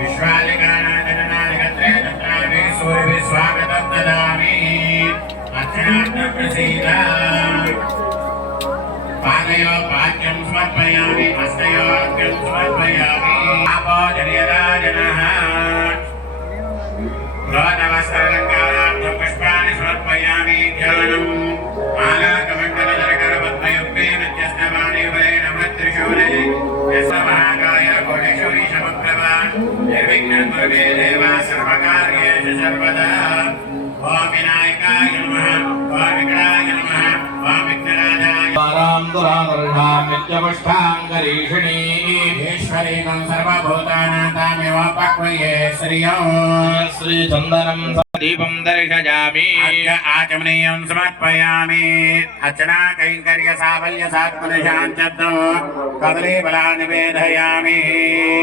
विश्वालिकानादनादिगत्रे तत्रापि सूर्यभिः स्वागतं ददामि अर्चनार्थं प्रसीद पादयो पाद्यं समर्पयामि हस्तयोऽर्घ्यं समर्पयामि आपो जनयराजनः लोटवस्त्रालङ्कारार्थं पुष्पाणि समर्पयामि ध्यानम् आलाकमण्डलधरकरपद्मयुक्ते मध्यस्थवाणीवरेण त्रिशूले यस्य महाकाय कोटेश्वरी समप्रभा निर्विघ्नं कुरुते देवा सर्वकार्येषु सर्वदा ओम विनायकाय नमः ओम विघ्नाय नमः ओम विघ्नराजाय नित्यपुष्टाङ्गरीषिणी ईश्वरीनं सर्वभूतानां तामेव पक्वये श्रियं श्रीचन्दनं दीपं दर्शयामि आचमनीयं समर्पयामि अर्चना कैङ्कर्य साफल्य सात्मनिशाञ्चत्तो कदलीफलानि वेदयामि।